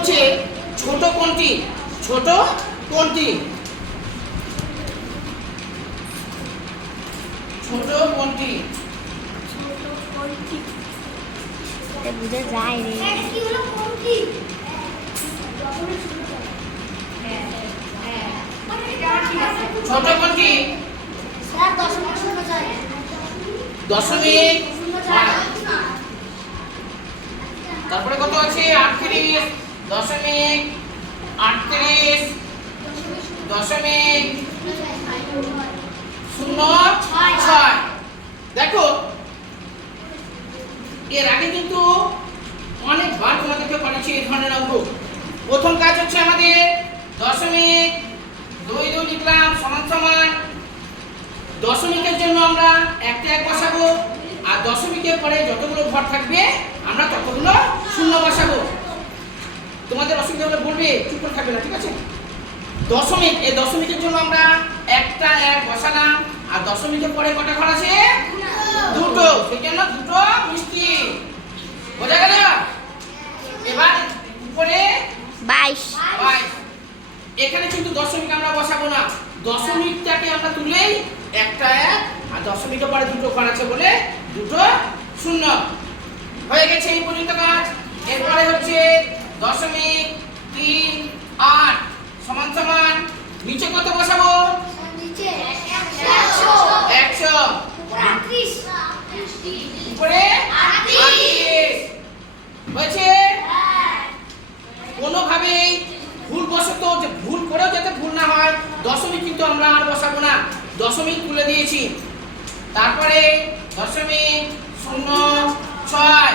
বলছে ছোট কোনটি? ছোট কোনটি? ছোট কোনটি? বুঝে যায় রে। ছোট কোনটি? দশমিক তারপরে কত আছে? আটত্রিশ। দশমিক আটত্রিশ দশমিক শূন্য ছয়। দেখো এর আগে কিন্তু অনেকবার তোমাদেরকে পড়েছি এই ধরনের অঙ্ক। প্রথম কাজ হচ্ছে আমাদের দশমিক দুই দুই লিখলাম সমান সমান। দশমিকের জন্য আমরা একটা এক বসাবো আর দশমিকের পরে যতগুলো ঘর থাকবে আমরা ততগুলো শূন্য বসাবো। তোমাদের অসুবিধা হলে বলবে চুপ করে থাকবে না ঠিক আছে? দশমিক এই দশমিকের জন্য আমরা একটা এক বসালাম আর দশমিকের পরে কটা ঘর আছে? দুটো। সেই জন্য দুটো মিষ্টি। বোঝা গেল? এবার উপরে বাইশ। বাইশ। এখানে কিন্তু দশমিক আমরা বসাবো না। দশমিকটাকে আমরা তুলেই একটা এক আর দশমিকের পরে দুটো ঘর আছে বলে দুটো শূন্য। হয়ে গেছে এই পর্যন্ত কাজ। এরপরে হচ্ছে দশমিক তিন আট। সমান সমান নিচে কত বসাবো? একশো। উপরে হয়েছে? কোনোভাবেই ভুল বশত যে ভুল করেও যাতে ভুল না হয়, দশমিক কিন্তু আমরা আর বসাবো না। দশমিক তুলে দিয়েছি। তারপরে দশমিক শূন্য ছয়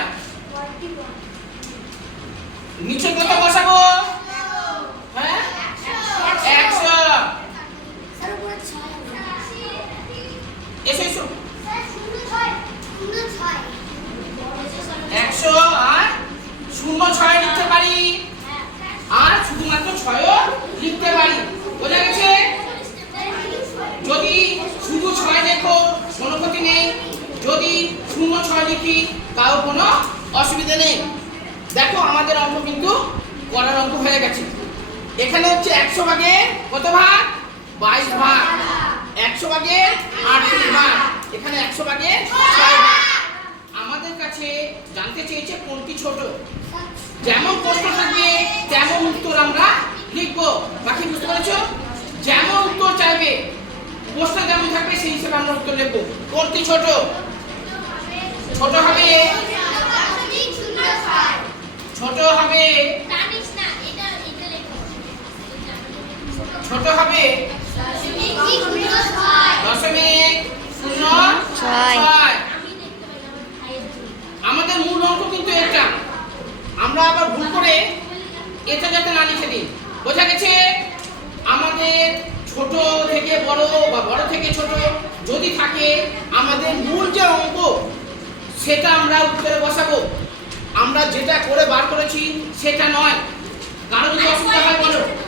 নিচে কত বসাবো হ্যাঁ একশো এসো এসো একশো আর শূন্য ছয় লিখতে পারি আর শুধুমাত্র ছয়ও লিখতে পারি বোঝা গেছে যদি শুধু ছয় লেখো কোনো ক্ষতি নেই যদি শূন্য ছয় লিখি তাও কোনো অসুবিধা নেই। দেখো, আমাদের অঙ্ক কিন্তু করার অঙ্ক হয়ে গেছে। এখানে হচ্ছে একশো ভাগে কত ভাগ? বাইশ ভাগ। একশো ভাগে আটত্রিশ ভাগ। এখানে একশো ভাগ। আমাদের কাছে জানতে চেয়েছে কোনটি ছোট। যেমন প্রশ্ন থাকবে, তেমন উত্তর আমরা লিখব। বাকি বুঝতে পেরেছ? যেমন উত্তর চাইবে, প্রশ্ন যেমন থাকবে, সেই হিসেবে আমরা উত্তর লিখব। কোনটি ছোট? ছোট হবে। ছোট হবে। ছোট হবে। দশমিক শূন্য ছয়। আমাদের মূল অঙ্ক কিন্তু এটা আমরা আবার ভুল করে এটা যাতে না লিখে দিই বোঝা গেছে? আমাদের ছোট থেকে বড় বা বড় থেকে ছোট যদি থাকে আমাদের মূল যে অঙ্ক সেটা আমরা উত্তরে বসাবো। আমরা যেটা করে বার করেছি, সেটা নয়। কারণ যদি অসুবিধা হয় বলো।